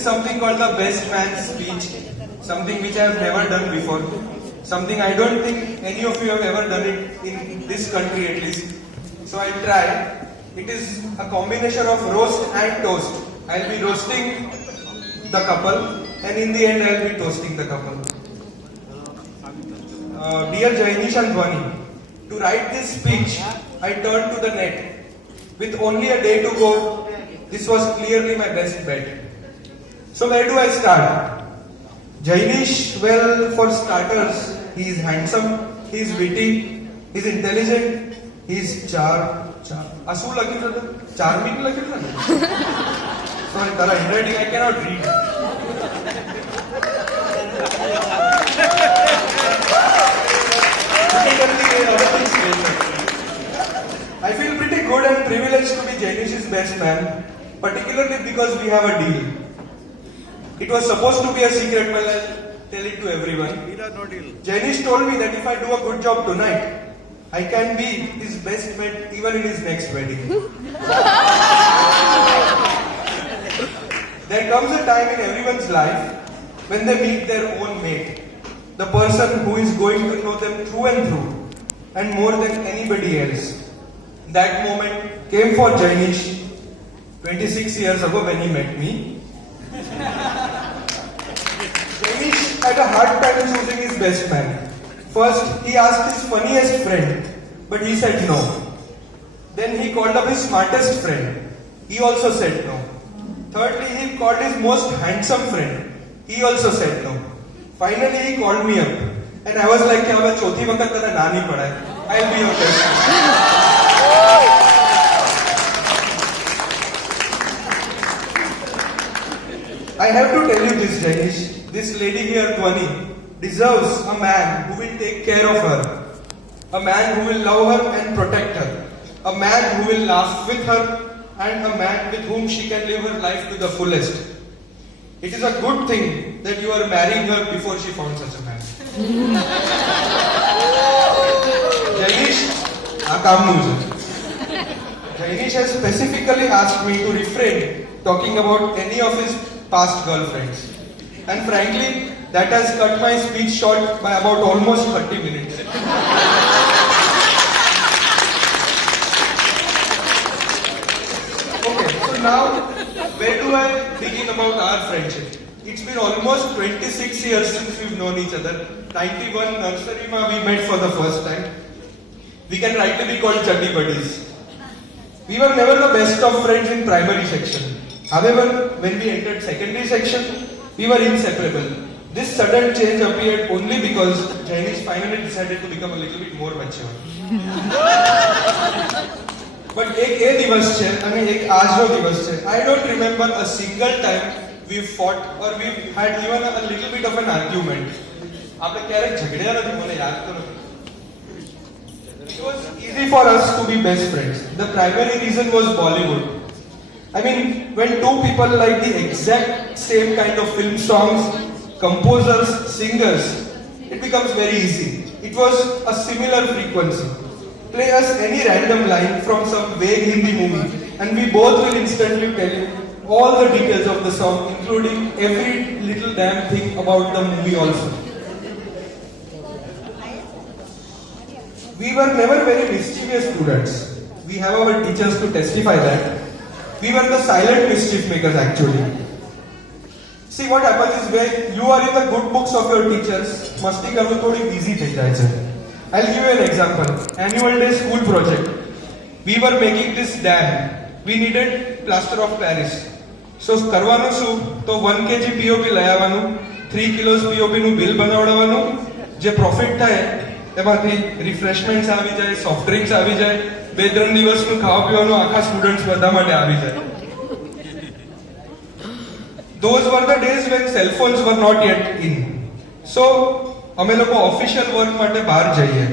is something called the best man speech, something which I have never done before, something I don't think any of you have ever done it in this country at least. So I'll try. It is a combination of roast and toast. I'll be roasting the couple and in the end I'll be toasting the couple. Dear Jainish and Dhwani, to write this speech, I turned to the net. With only a day to go, this was clearly my best bet. So where do I start? Jainish, well, for starters, he is handsome, he is witty, he is intelligent, he is Asu lucky brother? Charming lucky brother? Sorry, Tara, handwriting I cannot read. I feel pretty good and privileged to be Jainish's best man, particularly because we have a deal. It was supposed to be a secret, but I'll tell it to everyone. Deal or no deal? Jainish told me that if I do a good job tonight, I can be his best mate even in his next wedding. There comes a time in everyone's life when they meet their own mate, the person who is going to know them through and through, and more than anybody else. That moment came for Jainish 26 years ago when he met me. Jainish had a hard time choosing his best man. First, he asked his funniest friend, but he said no. Then he called up his smartest friend. He also said no. Thirdly, he called his most handsome friend. He also said no. Finally, he called me up. And I was like, "Kya chauthi wakat tera na nahi pada hai. I'll be your best man." I have to tell you this, Jainish. This lady here, Dhwani, deserves a man who will take care of her, a man who will love her and protect her, a man who will laugh with her, and a man with whom she can live her life to the fullest. It is a good thing that you are marrying her before she found such a man. Jainish, Jainish has specifically asked me to refrain talking about any of his past girlfriends. And frankly, that has cut my speech short by about almost 30 minutes. Okay, so now, where do I begin about our friendship? It's been almost 26 years since we've known each other. 91 nursery ma we met for the first time. We can rightly be called chuddy buddies. We were never the best of friends in primary section. However, when we entered secondary section, we were inseparable. This sudden change appeared only because Jainish finally decided to become a little bit more mature. But एक दिवस छे, एक आजनो दिवस छे. I don't remember a single time we fought or we had even a little bit of an argument. आपने क्यारेक झगड़्या નથી મને યાદ તો નથી. It was easy for us to be best friends. The primary reason was Bollywood. I mean, when two people like the exact same kind of film songs, composers, singers, it becomes very easy. It was a similar frequency. Play us any random line from some vague Hindi movie and we both will instantly tell you all the details of the song, including every little damn thing about the movie also. We were never very mischievous students. We have our teachers to testify that. We were the silent mischief makers actually. See, what happens is when you are in the good books of your teachers, masti karnu thodi easy thai jai chhe. I'll give you an example. Annual day school project. We were making this dam. We needed plaster of Paris. So કરવાનું શું તો 1 kg POP લઈ આવવાનું, 3 kilos POP નું bill બનાવડાવવાનું, જે profit થાય એમાંથી રિફ્રેશમેન્ટ્સ આવી જાય, સોફ્ટ ડ્રિંક્સ આવી જાય, 2-3 દિવસનું ખાવા પીવાનું આખા સ્ટુડન્ટ્સ બધા માટે આવી જાય. Those were the days when cell phones were not yet in. So અમે લોકો ઓફિશિયલ વર્ક માટે બહાર જઈએ,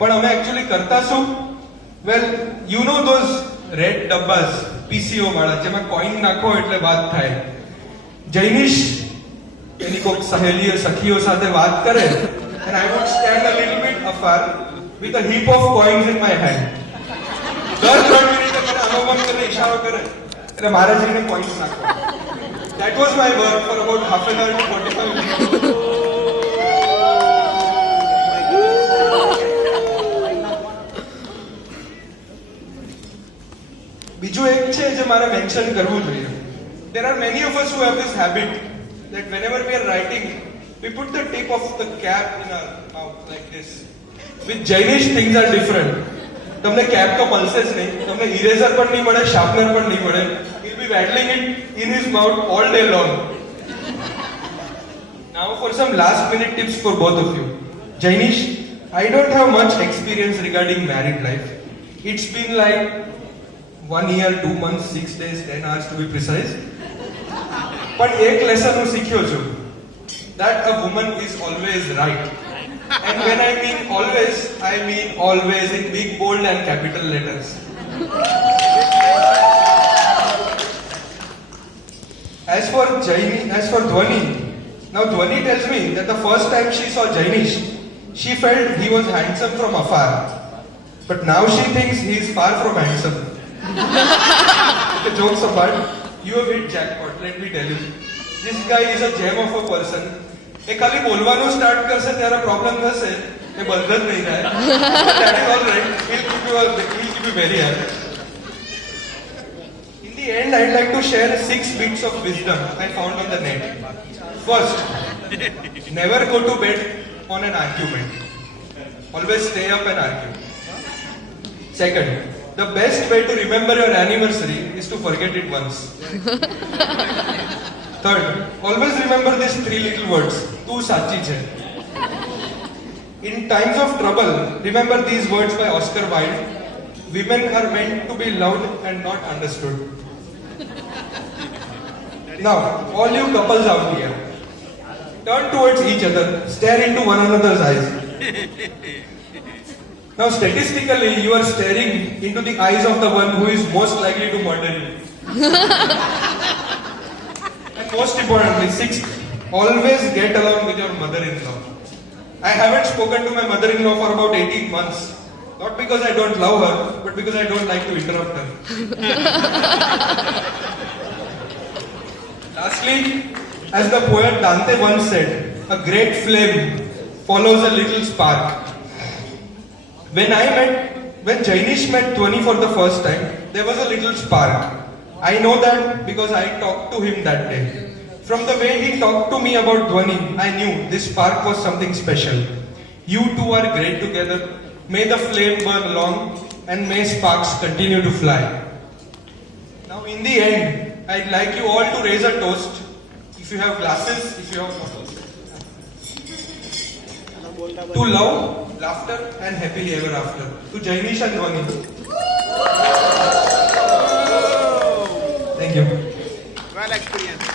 પણ અમે એક્ચ્યુઅલી કરતા શું? Well, you know those red ડબ્બાસ પીસીઓ વાળા જેમાં કોઈન નાખો એટલે વાત થાય. જૈનિશ એની કોઈક સહેલીઓ સખીઓ સાથે વાત કરે and I would stand a little bit afar with a heap of coins in my hand. દર 3 મિનિટે મને અનુભવ કરે, ઇશારો કરે એટલે મારે જઈને કોઈન્સ નાખો. That was my work for about half an hour to 45 minutes. બીજું એક છે જે મારે મેન્શન કરવું જોઈએ. There are many of us who have this habit that whenever we are writing, we put the tip of the cap in our mouth like this. With Jainesh, things are different. તમને cap તો મળશે જ નહીં, તમને eraser પણ નહીં મળે, sharpener પણ નહીં મળે. He'll be rattling it in his mouth all day long. Now for some last minute tips for both of you. Jainesh, I don't have much experience regarding married life. It's been like 1 year, 2 months, 6 days, 10 hours to be precise. But एक lesson હું શીખ્યો છું, that a woman is always right. And when I mean always in big, bold and capital letters. As for Dhwani, now Dhwani tells me that the first time she saw Jainesh, she felt he was handsome from afar. But now she thinks he is far from handsome. Okay, jokes apart, you have hit jackpot, let me tell you. This guy is a gem of a person. એ ખાલી બોલવાનું start કરશે ત્યારે problem થશે, એ બંધ જ નહીં થાય. That is all right. He'll keep you very happy. In the end, I'd like to share 6 bits of wisdom I found on the net. First, never go to bed on an argument. Always stay up and argue. Second, the best way to remember your anniversary is to forget it once. Third, always remember these 3 little words. Tu sachi hai. In times of trouble, remember these words by Oscar Wilde. Women are meant to be loved and not understood. Now, all you couples out here, turn towards each other, stare into one another's eyes. Now, statistically, you are staring into the eyes of the one who is most likely to murder you. And most importantly, 6th, always get along with your mother-in-law. I haven't spoken to my mother-in-law for about 18 months. Not because I don't love her, but because I don't like to interrupt her. Lastly, as the poet Dante once said, a great flame follows a little spark. When Jainesh met Dhwani for the first time, there was a little spark. I know that because I talked to him that day. From the way he talked to me about Dhwani, I knew this spark was something special. You two are great together. May the flame burn long and may sparks continue to fly. Now in the end, I'd like you all to raise a toast. If you have glasses, if you have bottles. To love, laughter and happily ever after. To Jainesh and Dhwani. Thank you. Well experienced.